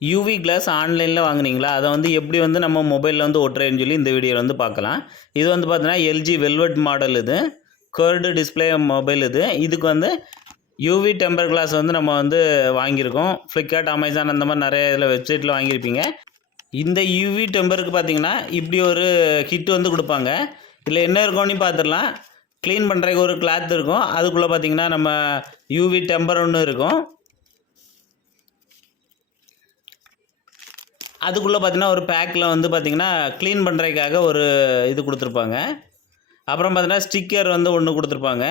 UV class ஆன்லைனில் வாங்குனீங்களா? அதை வந்து எப்படி வந்து நம்ம மொபைலில் வந்து ஒட்டுறேன்னு சொல்லி இந்த வீடியோவில் வந்து பார்க்கலாம். இது வந்து பார்த்தீங்கன்னா எல்ஜி வெல்வெட் மாடல் இது. கர்வ்டு டிஸ்ப்ளே மொபைல் இது. இதுக்கு வந்து யூவி டெம்பர் கிளாஸ் வந்து நம்ம வந்து வாங்கியிருக்கோம். ஃப்ளிப்கார்ட், அமேசான் அந்த மாதிரி நிறைய இதில் வெப்சைட்டில் வாங்கியிருப்பீங்க. இந்த யூவி டெம்பருக்கு பார்த்தீங்கன்னா இப்படி ஒரு கிட் வந்து கொடுப்பாங்க. இதில் என்ன இருக்கும்னு பார்த்துடலாம். க்ளீன் பண்ணுறதுக்கு ஒரு கிளாத் இருக்கும். அதுக்குள்ளே பார்த்தீங்கன்னா நம்ம யூவி டெம்பர் ஒன்று இருக்கும். அதுக்குள்ளே பார்த்தீங்கன்னா ஒரு பேக்கில் வந்து பார்த்தீங்கன்னா க்ளீன் பண்ணுறதுக்காக ஒரு இது கொடுத்துருப்பாங்க. அப்புறம் பார்த்தீங்கன்னா ஸ்டிக்கர் வந்து ஒன்று கொடுத்துருப்பாங்க.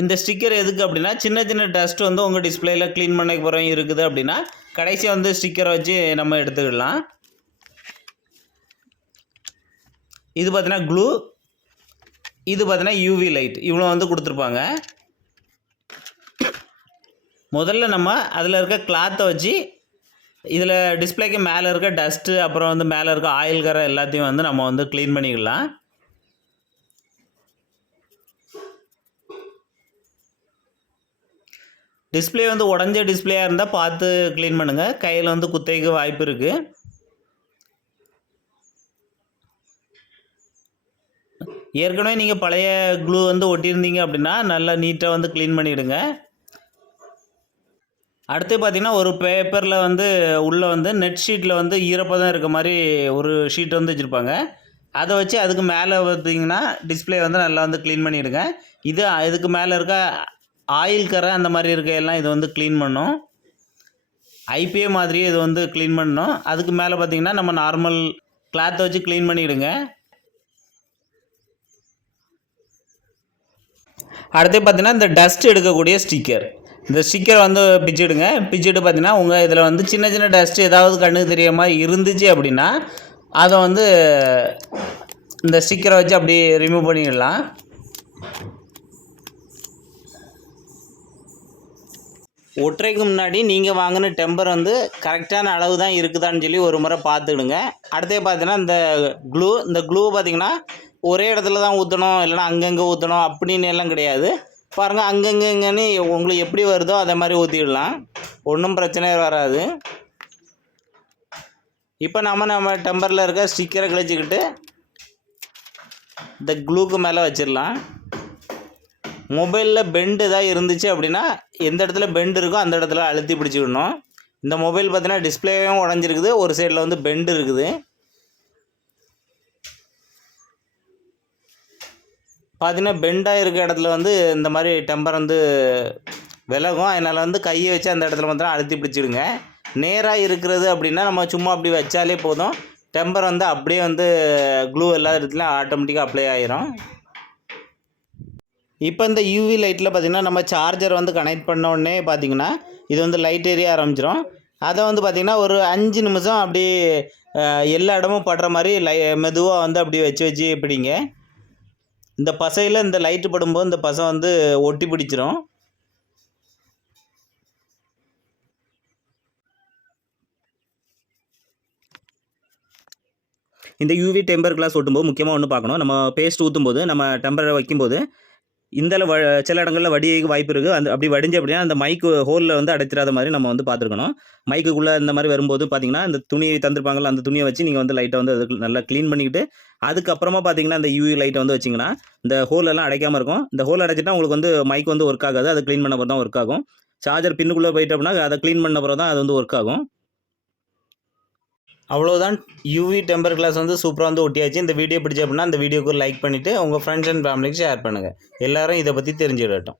இந்த ஸ்டிக்கர் எதுக்கு அப்படின்னா, சின்ன சின்ன டஸ்ட் வந்து உங்கள் டிஸ்பிளேயில் க்ளீன் பண்ண போகிறோம் இருக்குது அப்படின்னா கடைசியாக வந்து ஸ்டிக்கரை வச்சு நம்ம எடுத்துக்கிடலாம். இது பார்த்தீங்கன்னா க்ளூ, இது பார்த்தீங்கன்னா யூவி லைட், இவ்வளோ வந்து கொடுத்துருப்பாங்க. முதல்ல நம்ம அதில் இருக்க கிளாத்தை வச்சு இதில் டிஸ்பிளேக்கு மேலே இருக்க டஸ்ட்டு, அப்புறம் வந்து மேலே இருக்க ஆயில் கரை எல்லாத்தையும் வந்து நம்ம வந்து க்ளீன் பண்ணிக்கலாம். டிஸ்பிளே வந்து உடஞ்ச டிஸ்பிளேயாக இருந்தால் பார்த்து க்ளீன் பண்ணுங்கள். கையில் வந்து குத்தைக்கு வாய்ப்பு இருக்குது. ஏற்கனவே நீங்கள் பழைய க்ளூ வந்து ஒட்டியிருந்தீங்க அப்படின்னா நல்லா நீட்டாக வந்து க்ளீன் பண்ணிவிடுங்க. அடுத்து பார்த்திங்கன்னா ஒரு பேப்பரில் வந்து உள்ளே வந்து நெட் ஷீட்டில் வந்து ஈரப்பதம் இருக்க மாதிரி ஒரு ஷீட் வந்து வச்சுருப்பாங்க. அதை வச்சு அதுக்கு மேலே பார்த்திங்கன்னா டிஸ்பிளே வந்து நல்லா வந்து க்ளீன் பண்ணிவிடுங்க. இதுக்கு மேலே இருக்க ஆயில் கரை அந்த மாதிரி இருக்க எல்லாம் இது வந்து க்ளீன் பண்ணும். ஐபிஏ மாதிரியே இது வந்து க்ளீன் பண்ணணும். அதுக்கு மேலே பார்த்திங்கன்னா நம்ம நார்மல் கிளாத்தை வச்சு க்ளீன் பண்ணிவிடுங்க. அடுத்து பார்த்திங்கன்னா இந்த டஸ்ட் எடுக்கக்கூடிய ஸ்டிக்கர், இந்த ஸ்டிக்கர் வந்து பிச்சுடுங்க. பிச்சுட்டு பார்த்தீங்கன்னா உங்கள் இதில் வந்து சின்ன சின்ன டஸ்ட்டு ஏதாவது கண்ணுக்கு தெரிய மாதிரி இருந்துச்சு அப்படின்னா அதை வந்து இந்த ஸ்டிக்கரை வச்சு அப்படி ரிமூவ் பண்ணிடலாம். ஒற்றைக்கு முன்னாடி நீங்கள் வாங்கின டெம்பர் வந்து கரெக்டான அளவு தான் இருக்குதான்னு சொல்லி ஒரு முறை பார்த்துடுங்க. அடுத்தே பார்த்தீங்கன்னா இந்த க்ளூ பார்த்திங்கன்னா ஒரே இடத்துல தான் ஊற்றணும், இல்லைனா அங்கங்கே ஊற்றணும் அப்படின்னு எல்லாம் கிடையாது. பாருங்கள், அங்கங்கன்னு உங்களுக்கு எப்படி வருதோ அதே மாதிரி ஊற்றிடலாம், ஒன்றும் பிரச்சனை வராது. இப்போ நம்ம டெம்பரில் இருக்க ஸ்டிக்கரை கழிச்சிக்கிட்டு இந்த க்ளூக்கு மேலே வச்சிடலாம். மொபைலில் பெண்டு எதாவது இருந்துச்சு அப்படின்னா எந்த இடத்துல பெண்டு இருக்கோ அந்த இடத்துல அழுத்தி பிடிச்சிக்கணும். இந்த மொபைல் பார்த்தீங்கன்னா டிஸ்பிளேவும் உடஞ்சிருக்குது, ஒரு சைடில் வந்து பெண்டு இருக்குது. பார்த்தீங்கன்னா பெண்டாக இருக்க இடத்துல வந்து இந்த மாதிரி டெம்பர் வந்து விலகும். அதனால் வந்து கையை வச்சு அந்த இடத்துல மட்டும் அழுத்தி பிடிச்சிடுங்க. நேராக இருக்கிறது அப்படின்னா நம்ம சும்மா அப்படி வச்சாலே போதும், டெம்பர் வந்து அப்படியே வந்து க்ளூ எல்லா இடத்துலையும் ஆட்டோமேட்டிக்காக அப்ளை ஆகிரும். இப்போ இந்த யூவி லைட்டில் பார்த்திங்கன்னா நம்ம சார்ஜர் வந்து கனெக்ட் பண்ண உடனே பார்த்திங்கன்னா இது வந்து லைட் எரிய ஆரம்பிச்சிடும். அதை வந்து பார்த்திங்கன்னா ஒரு 5 நிமிஷம் அப்படி எல்லா இடமும் படுற மாதிரி மெதுவாக வந்து அப்படி வச்சு பிடிங்க. இந்த பசையில் இந்த லைட்டு படும்போது இந்த பசை வந்து ஒட்டி பிடிச்சிரும். இந்த யூவி டெம்பர் கிளாஸ் ஒட்டும்போது முக்கியமாக ஒன்று பார்க்கணும். நம்ம பேஸ்ட் ஊற்றும்போது நம்ம டெம்பரை வைக்கும்போது இந்த சில இடங்களில் வடிக்க வாய்ப்பு இருக்குது. அப்படி வடிஞ்சு அப்படின்னா அந்த மைக்கு ஹோலில் வந்து அடைச்சிடாத மாதிரி நம்ம வந்து பார்த்துருக்கணும். மைக்குள்ளே இந்த மாதிரி வரும்போது பார்த்தீங்கன்னா இந்த துணியை தந்துருப்பாங்கள்ல, அந்த துணியை வச்சு நீங்கள் வந்து லைட்டை வந்து அதுக்கு நல்லா க்ளீன் பண்ணிக்கிட்டு அதுக்கப்புறமா பார்த்தீங்கன்னா இந்த யூவி லைட்டை வந்து வச்சிங்கன்னா இந்த ஹோலெல்லாம் அடைக்காமல் இருக்கும். இந்த ஹோல் அடைச்சிட்டா உங்களுக்கு வந்து மைக் வந்து ஒர்க் ஆகாது, அதை க்ளீன் பண்ண பிறகு தான் ஒர்க் ஆகும். சார்ஜர் பின்னுக்குள்ளே போயிட்டு அப்படின்னா அதை க்ளீன் பண்ண பிறகு தான் அது வந்து ஒர்க் ஆகும். அவ்வளோதான், யூவி டெம்பர் கிளாஸ் வந்து சூப்பராக வந்து ஒட்டியாச்சு. இந்த வீடியோ பிடிச்ச அப்படின்னா இந்த வீடியோக்கு லைக் பண்ணிவிட்டு உங்கள் ஃப்ரெண்ட்ஸ் அண்ட் ஃபேமிலிக்கு ஷேர் பண்ணுங்கள். எல்லோரும் இதை பற்றி தெரிஞ்சுக்கிடட்டும்.